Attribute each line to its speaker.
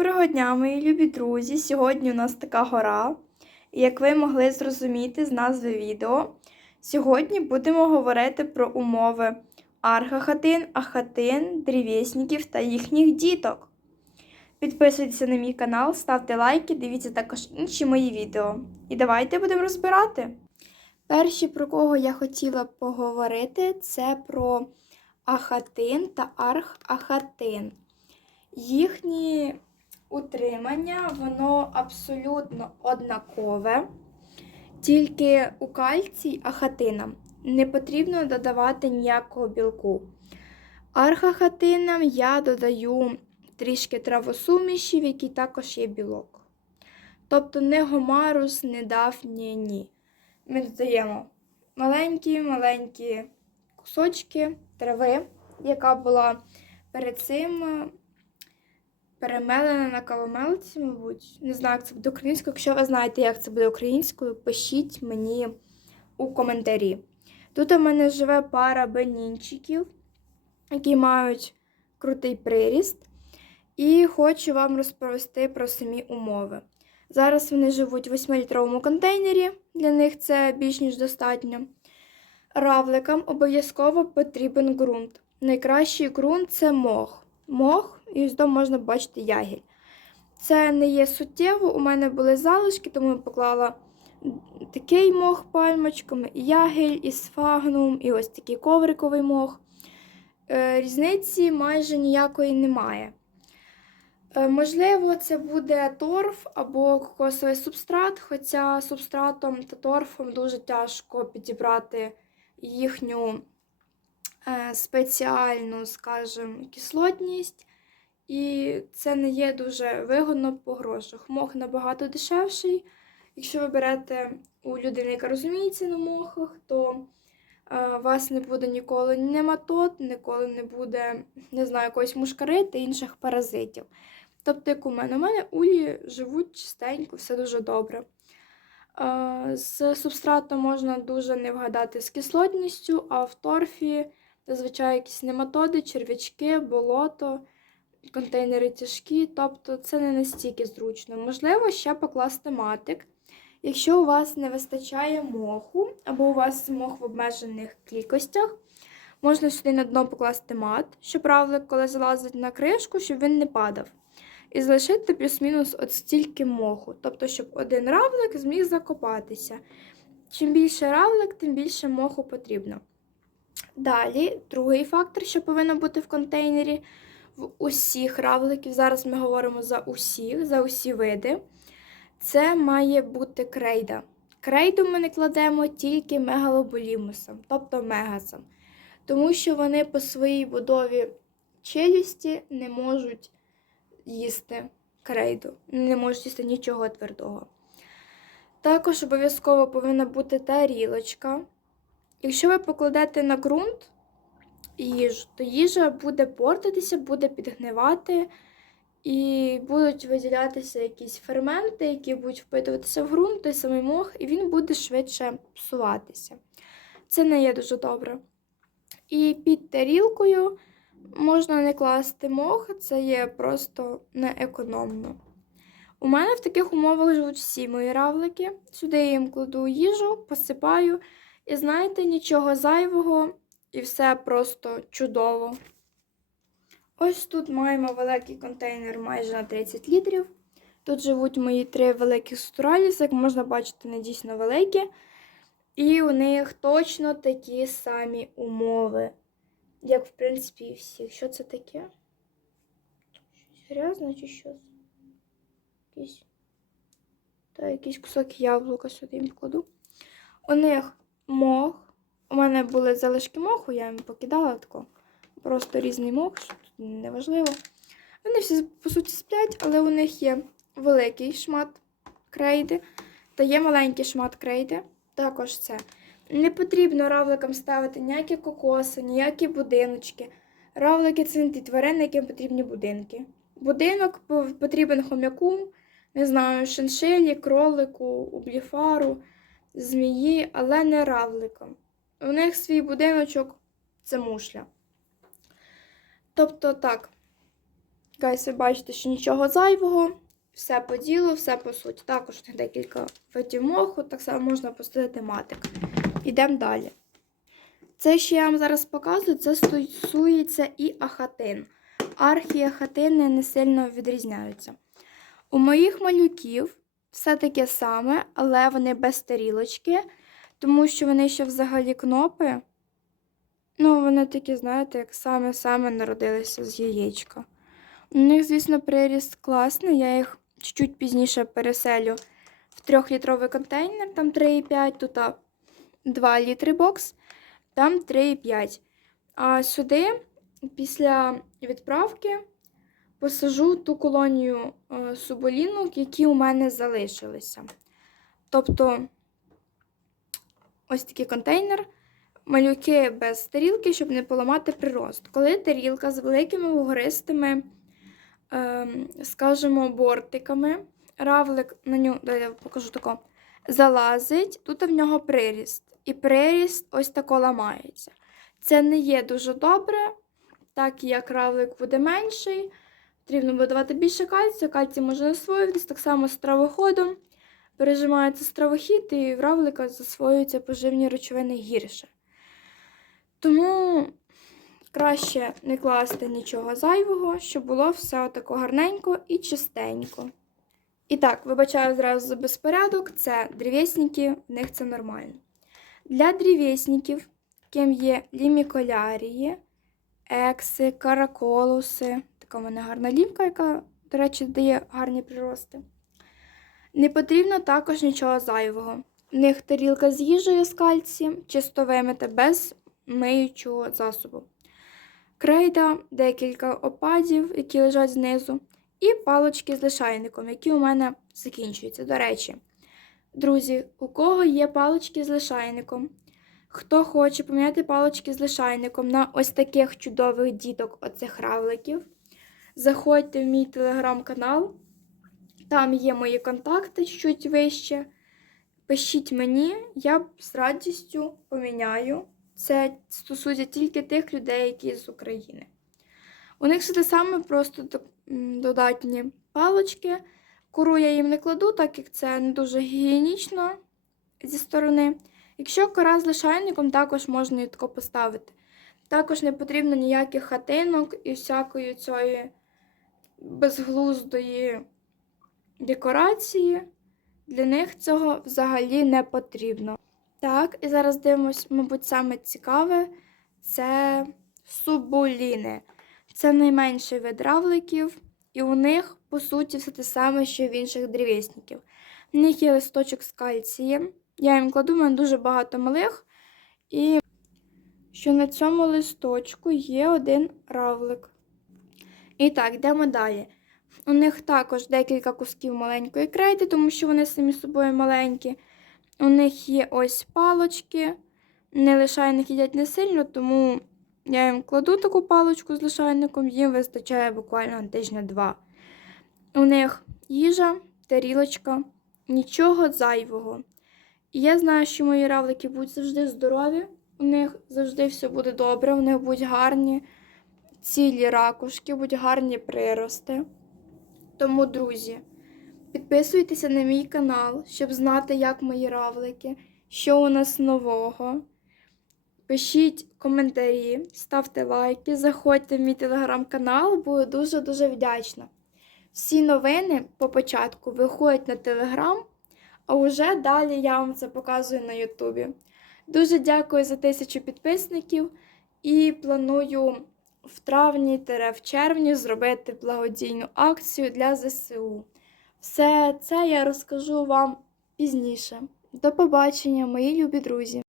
Speaker 1: Доброго дня, мої любі друзі! Сьогодні у нас така гора. І як ви могли зрозуміти з назви відео, сьогодні будемо говорити про умови архахатин, ахатин, древесників та їхніх діток. Підписуйтеся на мій канал, ставте лайки, дивіться також інші мої відео. І давайте будемо розбирати. Перші, про кого я хотіла поговорити, це про ахатин та архахатин. Їхні утримання, воно абсолютно однакове. Тільки у кальцій ахатинам не потрібно додавати ніякого білку. Архахатинам я додаю трішки травосуміші, в якій також є білок. Тобто не гомарус, не дафні, ні. Ми додаємо маленькі-маленькі кусочки трави, яка була перед цим перемелена на кавомелці, мабуть. Не знаю, як це буде українською. Якщо ви знаєте, як це буде українською, пишіть мені у коментарі. Тут у мене живе пара бенінчиків, які мають крутий приріст. І хочу вам розповісти про самі умови. Зараз вони живуть в 8-літровому контейнері, для них це більш ніж достатньо. Равликам обов'язково потрібен ґрунт. Найкращий ґрунт це мох. Мох, і ось там можна бачити ягіль. Це не є суттєво, у мене були залишки, тому я поклала такий мох пальмочками, і ягіль, і сфагнум, і ось такий ковриковий мох. Е, Різниці майже ніякої немає. Е, Можливо, це буде торф або кокосовий субстрат, хоча субстратом та торфом дуже тяжко підібрати їхню е, спеціальну, скажімо, кислотність, і це не є дуже вигодно по грошах. Мох набагато дешевший. Якщо ви берете у людини, яка розуміється на мохах, то е, вас не буде ніколи ні нематод, ніколи не буде, не знаю, якоїсь мушкари та інших паразитів. Тобто, як у мене, у мене улі живуть чистенько, все дуже добре. Е, З субстратом можна дуже не вгадати з кислотністю, а в торфі зазвичай якісь нематоди, черв'ячки, болото, контейнери тяжкі, тобто це не настільки зручно. Можливо, ще покласти матик. Якщо у вас не вистачає моху, або у вас мох в обмежених кількостях, можна сюди на дно покласти мат, щоб равлик, коли залазить на кришку, щоб він не падав. І залишити плюс-мінус от стільки моху, тобто, щоб один равлик зміг закопатися. Чим більше равлик, тим більше моху потрібно. Далі, другий фактор, що повинен бути в контейнері в усіх равликів. Зараз ми говоримо за усіх, за усі види. Це має бути крейда. Крейду ми не кладемо тільки мегалоболімусом, тобто мегасом. Тому що вони по своїй будові челюсті не можуть їсти крейду, не можуть їсти нічого твердого. Також обов'язково повинна бути тарілочка. Якщо ви покладете на ґрунт їжу, то їжа буде портитися, буде підгнивати, і будуть виділятися якісь ферменти, які будуть впитуватися в ґрунт, той самий мох, і він буде швидше псуватися. Це не є дуже добре. І під тарілкою можна не класти мох, це є просто неекономно. У мене в таких умовах живуть всі мої равлики. Сюди я їм кладу їжу, посипаю, і знаєте, нічого зайвого, і все просто чудово. Ось тут маємо великий контейнер майже на 30 літрів. Тут живуть мої три великі стураліси, як можна бачити, вони дійсно великі. І у них точно такі самі умови, як, в принципі, і всіх. Що це таке? Щось грязне чи що? Якийсь. Та якийсь кусок яблука сюди їм покладу. У них мох. У мене були залишки моху, я їм покидала тако. Просто різний мох, що тут неважливо. Вони всі, по суті, сплять, але у них є великий шмат крейди та є маленький шмат крейди. Також це. Не потрібно равликам ставити ніякі кокоси, ніякі будиночки. Равлики це не ті тварини, яким потрібні будинки. Будинок потрібен хомяку, не знаю, шиншилі, кролику, убліфару, змії, але не равликам. У них свій будиночок це мушля. Тобто так, Гайс, ви бачите, що нічого зайвого, все по ділу, все по суті. Також декілька видів моху, так само можна посадити матик. Ідемо далі. Це, що я вам зараз показую, це стосується і ахатин. Архи і ахатини не сильно відрізняються. У моїх малюків все таке саме, але вони без тарілочки, тому що вони ще взагалі кнопи. Ну, вони такі, знаєте, як саме-саме народилися з яєчка. У них, звісно, приріст класний, я їх чуть пізніше переселю в трьохлітровий контейнер, там 3,5, тут 2 літри бокс, там 3,5. А сюди, після відправки, посажу ту колонію е, суболінок, які у мене залишилися. Тобто, ось такий контейнер. Малюки без тарілки, щоб не поламати прирост. Коли тарілка з великими вугористими, ем, скажімо, бортиками, равлик на дай я покажу тако, залазить, тут в нього приріст. І приріст ось тако ламається. Це не є дуже добре, так як равлик буде менший, потрібно буде давати більше кальцію, кальцій може засвоюватись, так само з травоходом. Пережимається стравохід, і в равлика засвоюються поживні речовини гірше. Тому краще не класти нічого зайвого, щоб було все отако гарненько і чистенько. І так, вибачаю зразу за безпорядок, це древесники, в них це нормально. Для древесників, ким є ліміколярії, екси, караколуси, така в мене гарна лімка, яка, до речі, дає гарні прирости. Не потрібно також нічого зайвого. В них тарілка з їжею з кальцієм, чисто вимита без миючого засобу. Крейда, декілька опадів, які лежать знизу, і палочки з лишайником, які у мене закінчуються. До речі, друзі, у кого є палочки з лишайником? Хто хоче поміняти палочки з лишайником на ось таких чудових діток, оцих равликів, заходьте в мій телеграм-канал. Там є мої контакти чуть вище. Пишіть мені, я з радістю поміняю. Це стосується тільки тих людей, які з України. У них все те саме просто додатні палочки. Куру я їм не кладу, так як це не дуже гігієнічно зі сторони. Якщо кора з лишайником, також можна її тако поставити. Також не потрібно ніяких хатинок і всякої цієї безглуздої декорації. Для них цього взагалі не потрібно. Так, і зараз дивимось, мабуть, саме цікаве це субуліни. Це найменший вид равликів, і у них, по суті, все те саме, що й в інших древесників. В них є листочок з кальцієм. Я їм кладу, в мене дуже багато малих. І що на цьому листочку є один равлик. І так, йдемо далі. У них також декілька кусків маленької крейди, тому що вони самі собою маленькі. У них є ось палочки. Не лишайник їдять не сильно, тому я їм кладу таку палочку з лишайником, їм вистачає буквально тижня-два. У них їжа, тарілочка, нічого зайвого. І я знаю, що мої равлики будуть завжди здорові, у них завжди все буде добре, у них будуть гарні цілі ракушки, будуть гарні прирости. Тому, друзі, підписуйтеся на мій канал, щоб знати, як мої равлики, що у нас нового. Пишіть коментарі, ставте лайки, заходьте в мій телеграм-канал, буду дуже-дуже вдячна. Всі новини по початку виходять на телеграм, а вже далі я вам це показую на Ютубі. Дуже дякую за тисячу підписників і планую в травні в червні зробити благодійну акцію для ЗСУ. Все це я розкажу вам пізніше. До побачення, мої любі друзі!